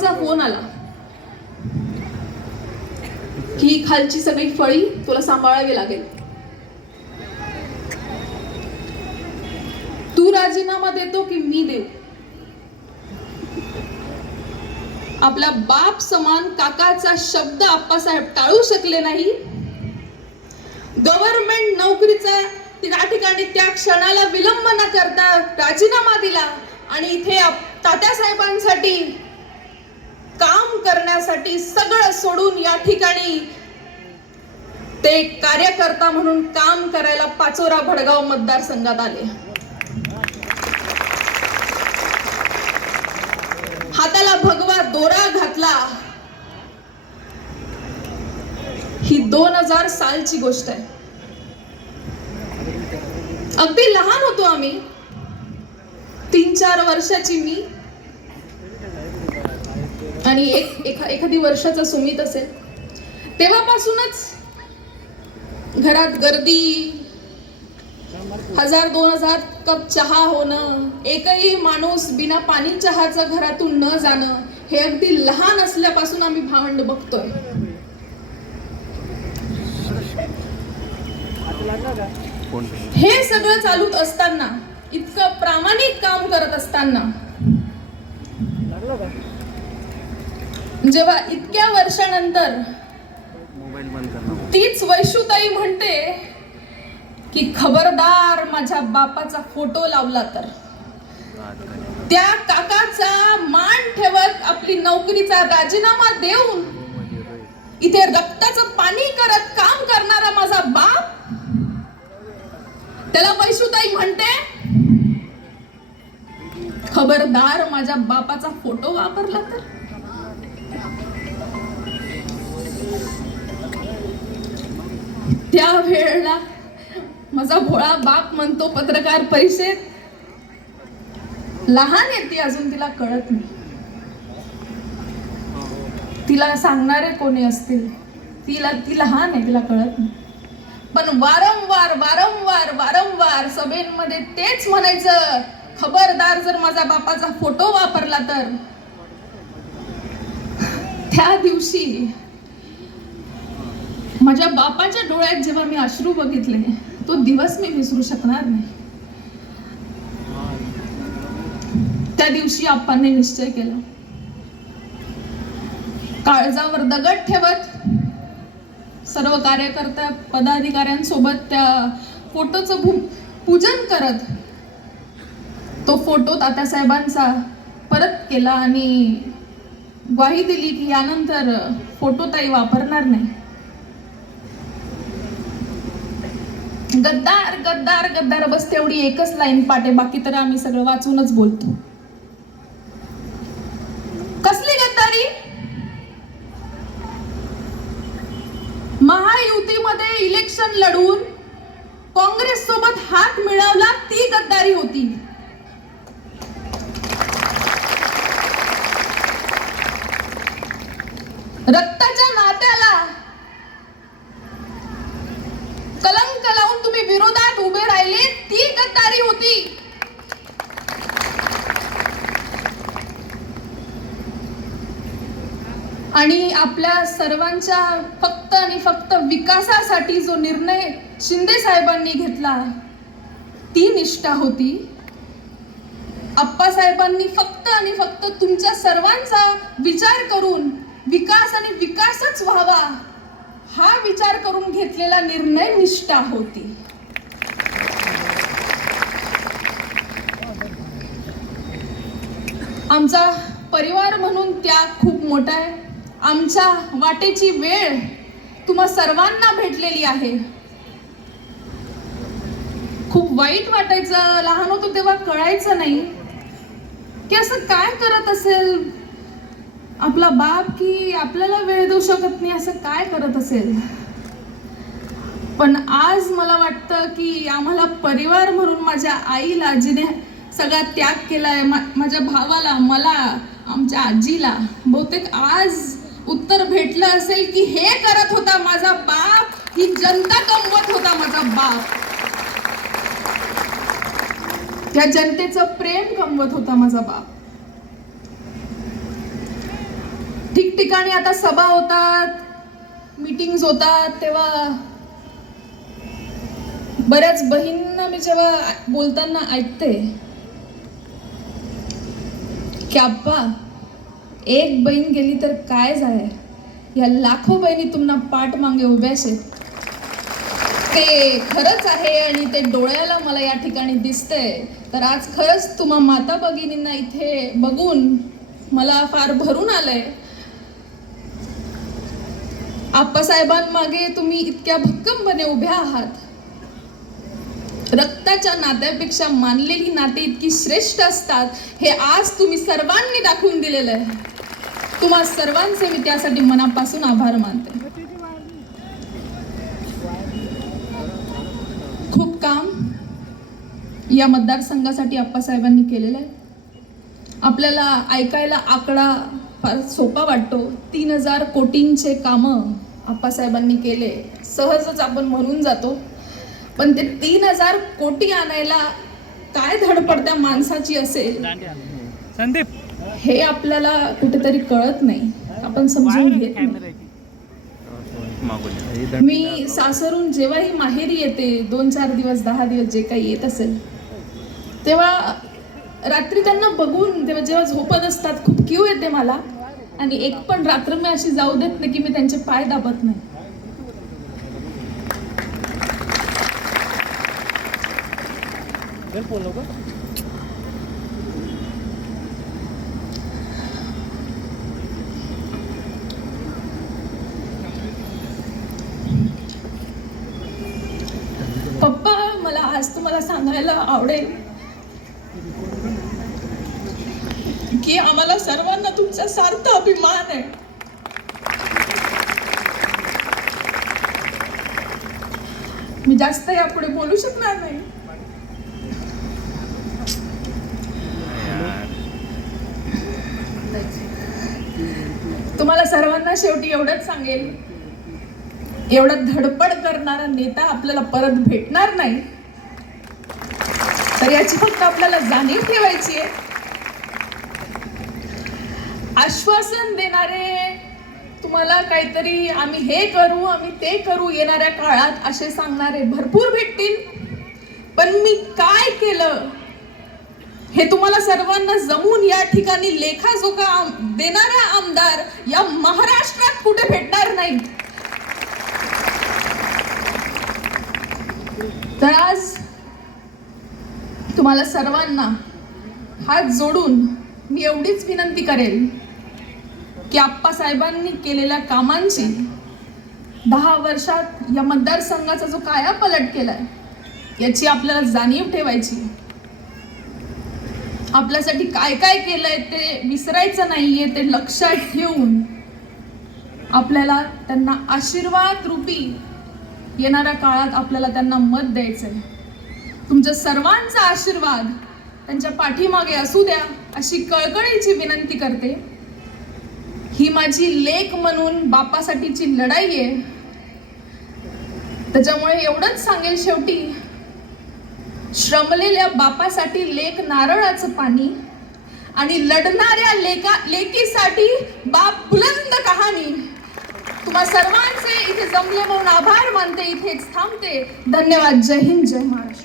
साहेबांचा फोन आला. ही खालची सगळी फळी तुला सांभाळावी लागेल. तू राजीनामा देतो की मी देऊ? आपला बाप समान काकाचा शब्द आप्पासाहेब टाळू शकले नाही. गव्हर्नमेंट नोकरीचा त्या ठिकाणी त्या क्षणाला विलंब न करता राजीनामा दिला आणि इथे तात्या तात्यासाहेबांसाठी काम करण्यासाठी सगळं सोडून या ठिकाणी ते कार्यकर्ता म्हणून काम करायला पाचोरा भडगाव मतदारसंघात आले. हाताला भगवा दोरा घातला. ही दोन हजार सालची गोष्ट आहे. अगदी लहान होतो आम्ही. तीन चार वर्षाची मी. आणि एक एखा एखादी वर्षाचा सुमित असेल तेव्हापासूनच घरात गर्दी हजार दोन हजार कप चहा होणं एकही माणूस बिना पाणी चहाचं घरातून न जाणं हे अगदी लहान असल्यापासून आम्ही भावंड बघतोय. हे सगळं चालू असताना इतकं प्रामाणिक काम करत असताना जेव्हा इतक्या वर्षानंतर तीच वैशुताई म्हणते की खबरदार माझ्या बापाचा फोटो लावला तर. त्या काकाचा मान ठेवत आपली नोकरीचा राजीनामा देऊन इथे रक्ताचं पाणी करत काम करणारा माझा बाप त्याला वैशुताई म्हणते खबरदार माझ्या बापाचा फोटो वापरला तर. त्या वेळेला माझा भोळा बाप म्हणतो पत्रकार परिषद लहान आहे ती अजून तिला कळत नाही. तिला सांगणारे कोणी असतील तिला ती लहान आहे तिला कळत नाही. पण वारंवार वारंवार वारंवार सभेमध्ये तेच म्हणायचं खबरदार जर माझा बापाचा फोटो वापरला तर. त्या दिवशी माझ्या बापाच्या डोळ्यात जेव्हा मी अश्रू बघितले तो दिवस मी विसरू शकणार नाही. त्या दिवशी आप्पांनी निश्चय केला. काळजावर दगड ठेवत सर्व कार्यकर्त्या पदाधिकाऱ्यांसोबत त्या फोटोचं भू पूजन करत तो फोटो तात्यासाहेबांचा परत केला आणि ग्वाही दिली की यानंतर फोटो ताई वापरणार नाही. गद्दार गद्दार गद्दार बस तेवढी एकच लाईन पाटे बाकी तर आम्ही सगळं वाचूनच बोलतो. कसली गद्दारी? महायुतीमध्ये इलेक्शन लढून काँग्रेस सोबत हात मिळवला ती गद्दारी होती. रक्ताच्या नात्याला कलंक लावून तुम्ही विरोधात उभे राहिले ती गद्दारी होती आणि आपल्या सर्वांच्या फक्त आणि फक्त विकासासाठी जो निर्णय शिंदे साहेबांनी घेतला ती निष्ठा होती. आप्पासाहेबांनी फक्त आणि फक्त तुमच्या सर्वांचा विचार करून विकास आणि विकासच व्हावा हा विचार करून घेतलेला निर्णय निष्ठा होती. आमचा परिवार म्हणून त्याग खूप मोठा आहे. आमच्या वाटेची वेळ तुम्हा सर्वांना भेटलेली आहे. खूप वाईट वाटायचं लहान होतो तेव्हा कळायचं नाही. की असं काय करत असेल? आपला बाप की आपल्याला वेळ देऊ शकत नाही असं काय करत असेल? पण आज मला वाटतं की आम्हाला परिवार म्हणून माझ्या आईला जिने सगळा त्याग केला मा- माझ्या भावाला मला आमच्या आजीला बहुतेक आज उत्तर भेटलं असेल की हे करत होता माझा बाप ही जनता कमवत होता माझा बाप. त्या जनतेचं प्रेम कमवत होता माझा बाप. ठिकठिकाणी आता सभा होतात मीटिंग होतात तेव्हा बऱ्याच बहीणना मी जेव्हा बोलताना ऐकते की आप्पा एक बहीण गेली तर काय झालं या लाखो बहिणी तुम्हाला पाठ मागे उभ्या शेत ते खरंच आहे आणि ते डोळ्याला मला या ठिकाणी दिसतंय. तर आज खरंच तुम्हा माता भगिनींना इथे बघून मला फार भरून आलंय. आप्पासाहेबांमागे तुम्ही इतक्या भक्कमपणे उभ्या आहात. रक्ताच्या नात्यापेक्षा मानलेली नाते इतकी श्रेष्ठ असतात हे आज तुम्ही सर्वांनी दाखवून दिलेलं आहे. तुम्हा सर्वांचे मी त्यासाठी मनापासून आभार मानते. खूप काम या मतदारसंघासाठी अप्पासाहेबांनी केलेलं आहे. आपल्याला ऐकायला आकडा फार सोपा वाटतो. तीन हजार कोटींचे कामं आप्पासाहेबांनी केले. सहजच आपण म्हणून जातो. पण ते तीन हजार कोटी आणायला काय धडपड त्या माणसाची असेल? संदीप हे आपल्याला कुठेतरी कळत नाही. आपण समजून घेत नाही. मी सासरून जेव्हाही माहेरी येते दोन चार दिवस दहा दिवस जे काही येत असेल तेव्हा रात्री त्यांना बघून तेव्हा जेव्हा झोपत असतात खूप क्यू येते मला. आणि एक पण रात्र मी अशी जाऊ देत नाही की मी त्यांचे पाय दाबत नाही बोलो का पप्पा मला आज तुम्हाला सांगायला आवडेल की आम्हाला सर्वांना तुमचा सार्थ अभिमान आहे. मी जास्त यापुढे बोलू शकणार नाही. तुम्हाला सर्वांना शेवटी एवढंच सांगेल. एवढा धडपड करणारा नेता आपल्याला परत भेटणार नाही. तर याची फक्त आपल्याला जाणीव ठेवायची आहे. आश्वासन देणारे तुम्हाला काहीतरी आम्ही हे करू आम्ही ते करू येणाऱ्या काळात असे सांगणारे भरपूर भेटतील. पण मी काय केलं? हे तुम्हाला सर्वांना जमून या ठिकाणी लेखाजोखा आम- देणारा आमदार या महाराष्ट्रात कुठे भेटणार नाही. तर आज तुम्हाला सर्वांना हात जोडून मी एवढीच विनंती करेल की आप्पासाहेबांनी केलेल्या कामांची दहा वर्षात या मतदारसंघाचा जो काया पलट केलाय याची आपल्याला जाणीव ठेवायची. आपल्यासाठी काय काय केलंय ते विसरायचं नाहीये ते लक्षात ठेवून आपल्याला त्यांना आशीर्वाद रूपी येणाऱ्या काळात आपल्याला त्यांना मत द्यायचं आहे तुमच्या सर्वांचा आशीर्वाद त्यांच्या पाठीमागे असू द्या अशी कळकळीची विनंती करते. ही माझी लेख म्हणून बापासाठीची लढाई आहे. त्याच्यामुळे एवढंच सांगेल शेवटी श्रमलेल्या बापासाठी लेख नारळाचं पाणी आणि लढणाऱ्या लेका लेकीसाठी बाप बुलंद कहाणी. तुम्हा सर्वांचे इथे जमले म्हणून आभार मानते इथेच थांबते. धन्यवाद. जय हिंद जय महाराष्ट्र.